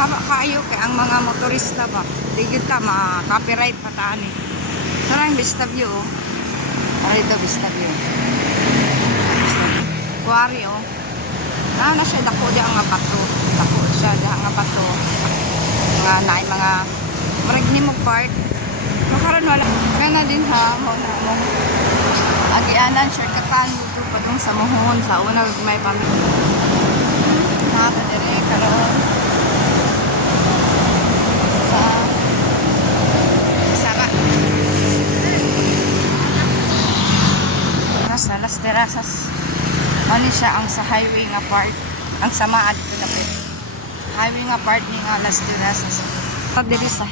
sama kayo kay ang mga motorista ba. Di gyud ta ma-copyright pa ta ani. Tara ang Vista View, oh. Tara ito, Vista View. Kuwari, oh. Ah, na siya dako di ang nga bato. Dako siya di ang nga bato. Mga naay mga marag ni mo part. Makaroon wala. Kana din ha, mo na mo. Agianan, shortcutan dito pa dong sa mohon sa una may pamilya. Nata dire karon. Sa Saba. Nasa Las Terrazas. Ano siya ang sa highway nga part. Ang samaad ko na po. Highway nga part ni nga Las Terrazas. Pag diri sa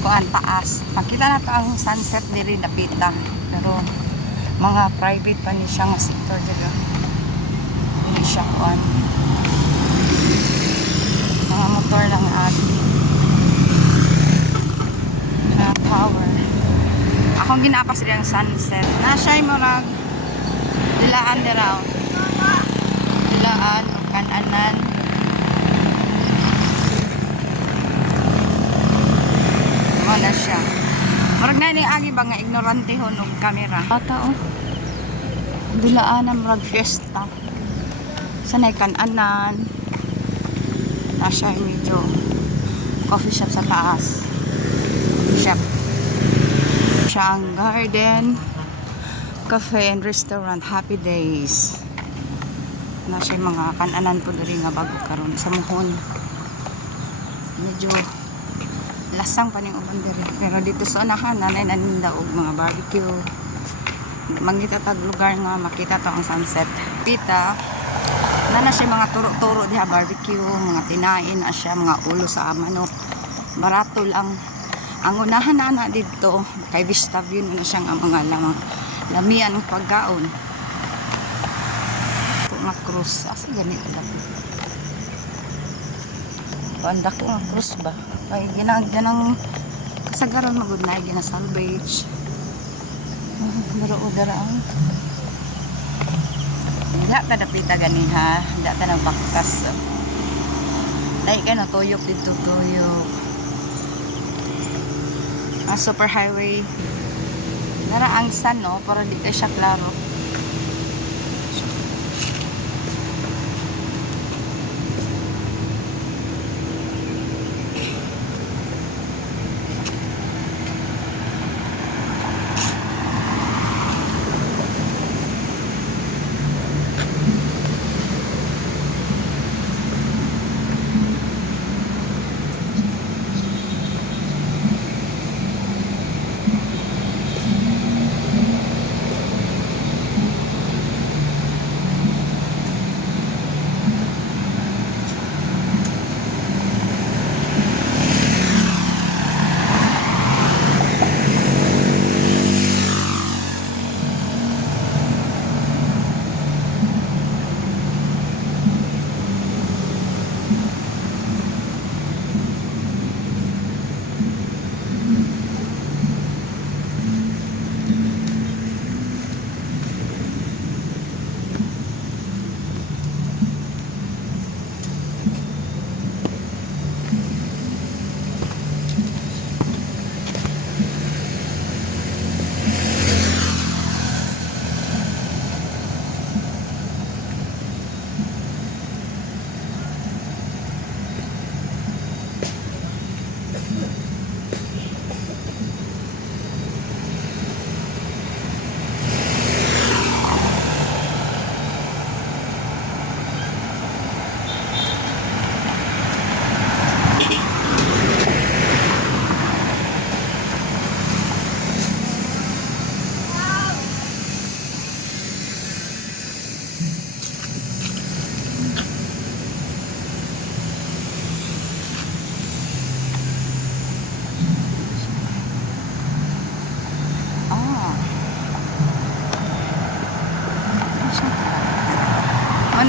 kuan taas. Makita na to ang sunset diri dapita. Pero mga private pa ni siya nga sector diri. Hindi siya kuan. Mga motor lang agi. Sa tower. Akong ginapas rin ang sunset. Nasa'y morag dilaan na raw. Dilaan kananan. Wala siya. Marag na ni agi ba nga ignorante ho ng kamera. Ata oh. Dilaan ang marag fiesta. Sanay kananan. Nasa medyo coffee shop sa taas. Coffee shop. Siya ang garden. Cafe and restaurant. Happy Days. Na siya mga kananan po diri nga bago karon sa muhon. Medyo lasang pa ning uban diri. Pero dito sa unahan nanay naninda og mga barbecue. Mangita tag lugar nga makita ta ang sunset. Pita na na siya mga turo-turo diha barbecue, mga tinain na siya mga ulo sa manok. Barato lang. Ang unahan na na dito kay Vista View na siyang ang mga lamang lamian ng pagkaon. Ito nga krus. Asa ganito lang. Panda ko nga krus ba? Ay, ginag ganang kasagaran magod na gina salvage. Daro o daraan. Hindi ka dapita ganiha. Hindi ka nagbaktas. Dahil ka na tuyok dito tuyok. Ang super highway. Nara ang sun no, pero di ka siya klaro.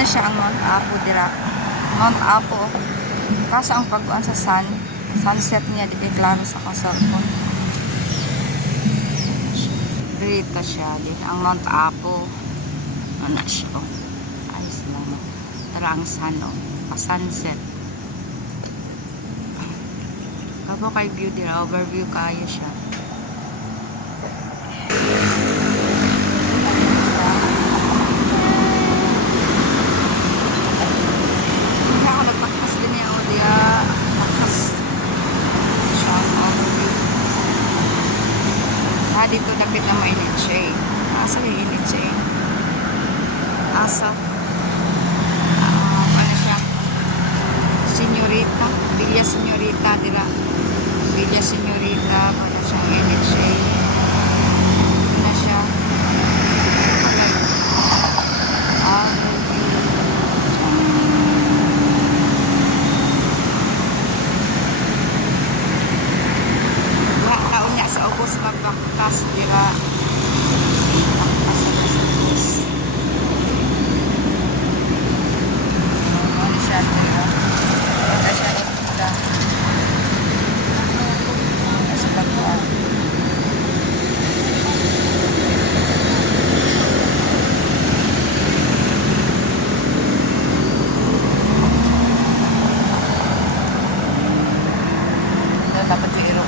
Siya ang Mount Apo dira? Mount Apo. Kaso ang pagkuan sa sun, sunset niya di kay klaro sa cellphone. Dito siya, di ang Mount Apo. Ano siya, oh. Ayos lang, no? Tara ang sun, oh. Pa-sunset. Kapag kay view dira, overview kayo siya. Kaya ako nagpagpas din niya ako diya. Pagpas. Siya ang overview. Ah, dito dapit na mainit siya eh. Asa yung init siya eh. Asa. Ah, ano siya? Senyorita. Villa Senyorita, dila. Villa Senyorita. Ano siya? Init siya eh. Ito na siya. Okay. Ah, Wa taon niya sa August magbaktas dira. Baktas sa August. Ano siya dira? Ano siya dira? Ano siya laguan? Ano dapat zero?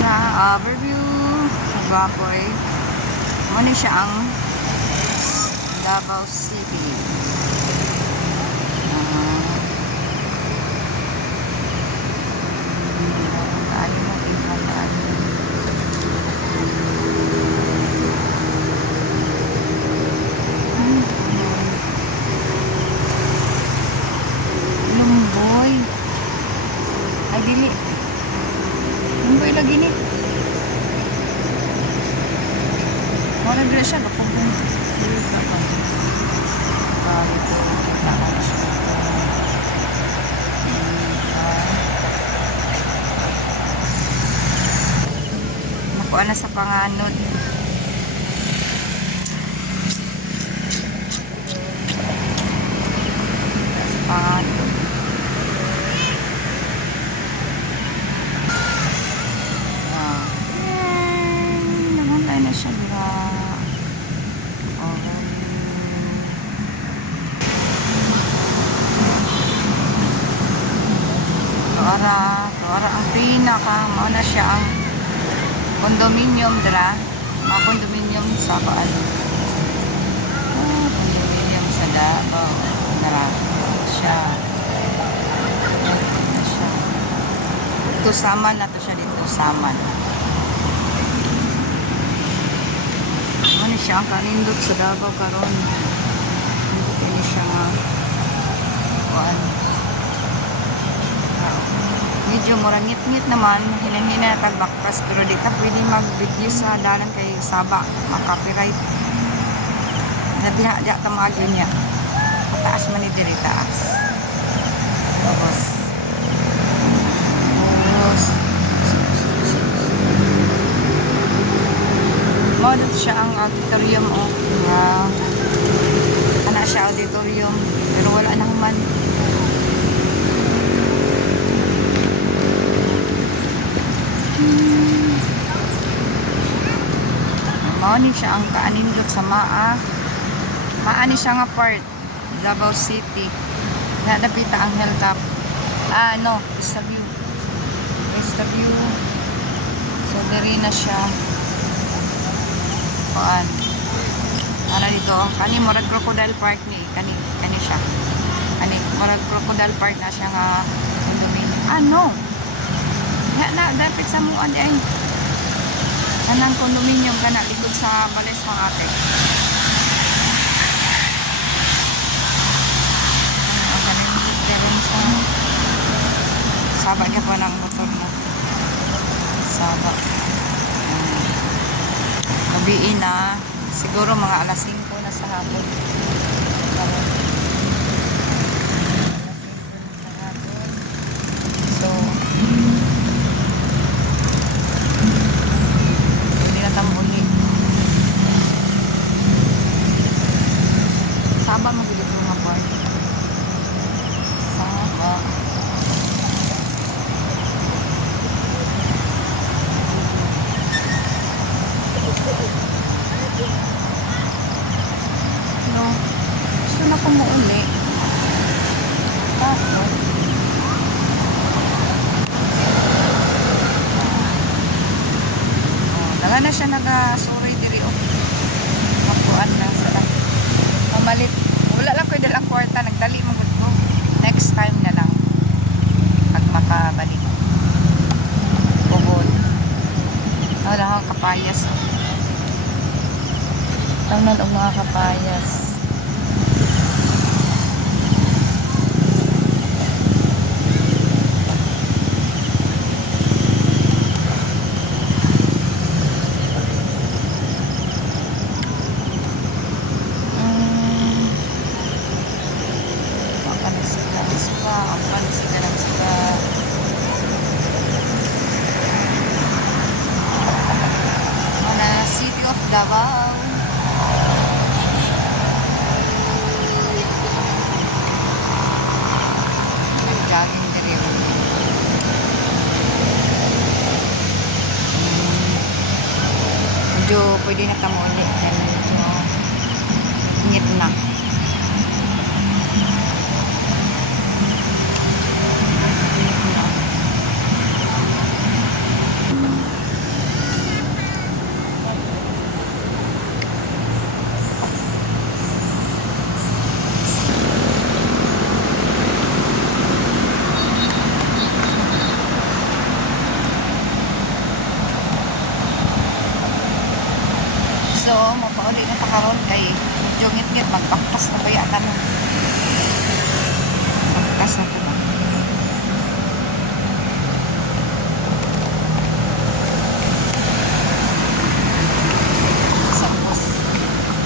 Na overview sa Baboy. Muna siya ang Davao City. Ah. Kaano mo iba kaano? Lumboy. Ay, dili. Lumboy lagi ni. Wala dila siya. Kapagong. Dili ka pa. Ah, ito. Kita ko na siya. Ah. Nakuha na sa panganod. Sa panganod. Ah. Yan. Namantay na siya, diba? Okay. Tuara, tuara ang pinaka, mao na siya ang condominium dira. Mga condominium sa Baal. Ah, condominium sa Davao. Dira. Siya. Na siya. Ito saman na to siya dito, saman. Ano siya ang kanindot sa Davao karon. Ini siya nga. Kuan. Medyo murangit-ngit naman, hinahina tag backpass pero di ka pwede mag-video sa dalan kay Saba, ma-copyright. Nabiha, di ka maagyo niya. Pataas man ni diri taas. Tapos, Model siya ang auditorium o. Uh, ana siya auditorium. Pero wala na man. Mao ni siya ang kaanindot sa Maa. Maani siya nga part. Davao City. Nadapita ang hilltop. Ah, no. Vista View. Vista View. So, diri na siya. Kuan. Ano dito? Kani murag crocodile park ni kani kani siya. Kani murag crocodile park na siya nga. Ano? Ya na dapat sa mo ay kanang condominium kana likod sa balis ate. Ang kanin karon sa Saba ka pa ng motor mo. Saba. Hmm. Gabi na. Siguro mga alas 5 na sa hapon. Karon. Sa hapon. So, hindi na tambuli. Saba mo bilit mga boy. Saba. Ako mo uli. Kaso, oh, dala na siya naga-sorry diri oh. Magkuan na sila. Mamalit. Wala lang pwede lang kwarta. Nagdali mo ko. Next time na lang. Pag makabalik. Bubod. Wala akong kapayas. Tawnan ang mga kapayas. Mm. Ang panisigan sila, ang panisigan sila. Mana City of Davao. Jogging diri. Medyo pwede na kamo ulit. Medyo init na. Init na. So, mapauli na pakaroon kay medyo ngit-ngit magpakpas na ba yata no? Magpakpas na ba? Sa ubos.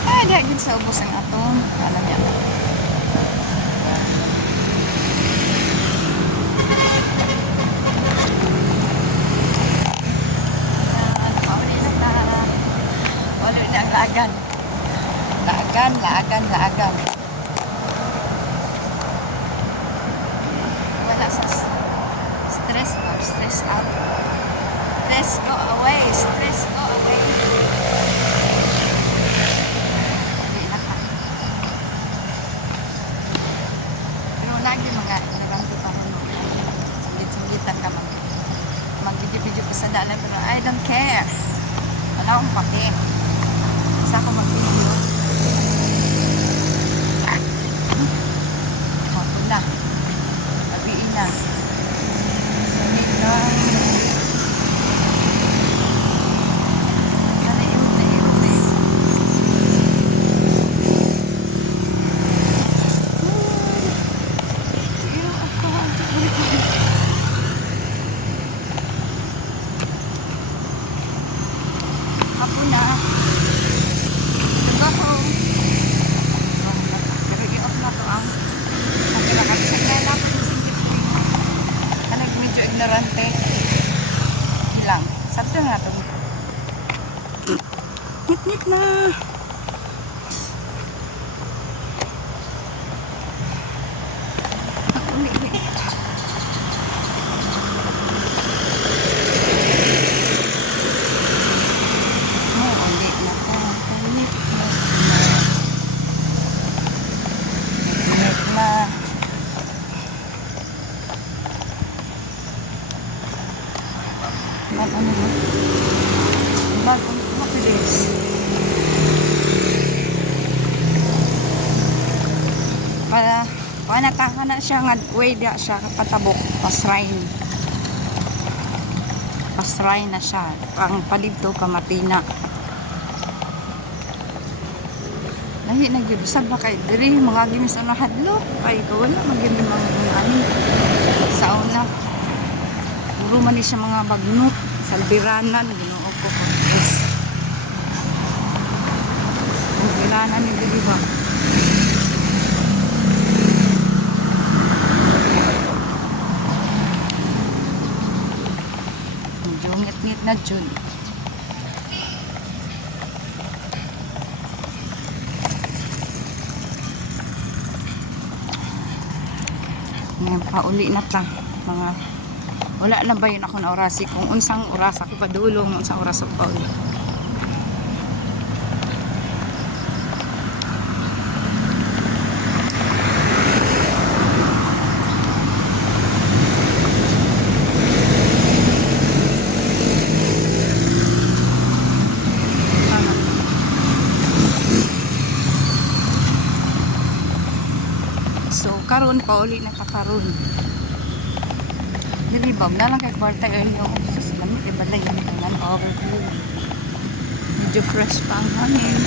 Ah, dahil sa ubos ang atom. Ano niya? Ayan, pauli na ta. Wala na ang laagan. Laagan, laagan, laagan. Wala sa s- stress mo, stress out. Stress go away, stress go away. Hindi na ka. Pero lagi mga nagamit pa rin. Sungit-sungitan ka mag mag-video-video ka sa daanan pero I don't care. Wala akong pake. Basta ako mag-video. Ako na. Sabihin na. Sabihin lang. Nalayo, nalayo, nalayo. Ay, iyo ako. Ako na. Diba ko? Pero i-off na to ang ang kinakabisag na lang ako yung singkit ko yung kanag medyo ignorante lang. Sabto na to. Ngit-ngit na. Ang uli-uli. Oh, uli na to. Ngit na. Ngit na. Bag ano ba? Bag ano mabilis. Para panataka na siya nga way dia siya patabok pasrain. Pasrain na siya. Pang palito pamatina. Lahi na gyud sa ba kay diri mga gimis ano hadlo kay ko wala magimi mga ani sa una. Puro man ni siya mga bagnot salbiranan Ginoo ko ko. Salbiranan ni diri ba? Ngit-ngit na dyan. Ngayon pa uli na ta. Mga wala na ba yun ako na orasi kung unsang oras ako padulong unsang oras ako pa. Karon pa uli na ta karon. Dili ba na lang kay kwarta ay no. Sus lamig kay balay ang overview. Medyo fresh pa ang hangin.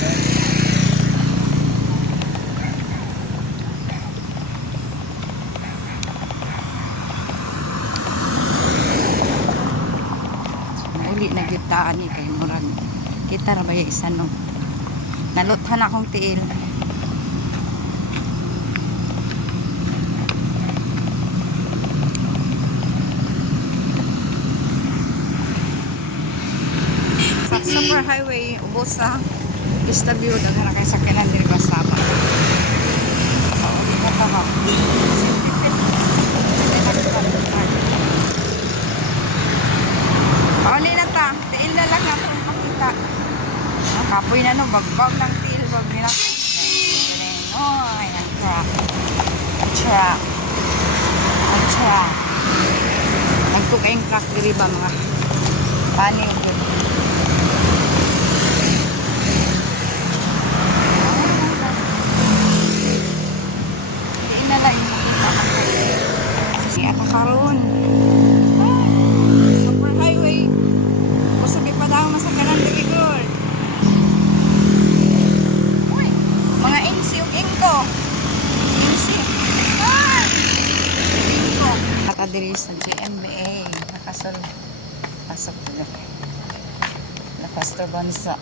Uli na gitaan ni kay murag kita ra ba isa no. Naluthan akong tiil. Sa Super Highway, ubos sa Vista View, daghan kay sakyanan diri basta ba? Pauli na ta. Tiil na lang ako makita. Ang kapoy na no, bagbag ng tiil, bag nila. Oh, ay, ang truck. Truck. Truck. Nagtukayong truck diri ba mga panig. Hindi na lang yung makita ka kayo. Si Ata Karon. Super highway. Busog pa daw masakaran diri girl. Uy, mga insi ug ingko. Insi. Ah! Ingko. Naka diri sa GMA. Nakasol. Pasok dito. Lakas to bansa.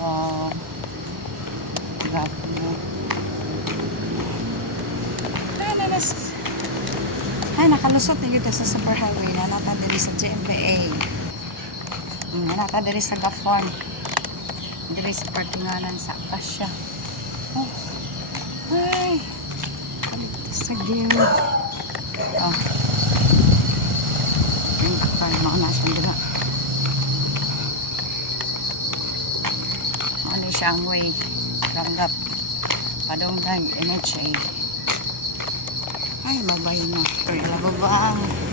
Oh. Grabe na. Ah, nanas. Ay, nakalusot na dito sa super highway na nata diri sa GMA. Mm, nata diri sa Gafon. Diri sa partingalan sa Akasya. Oh. Ay. Sa gilid. Oh. Mauna siyang diba. Ano siya ang way. Langgap. Padungtang NHA. Ay, babay na. Kaya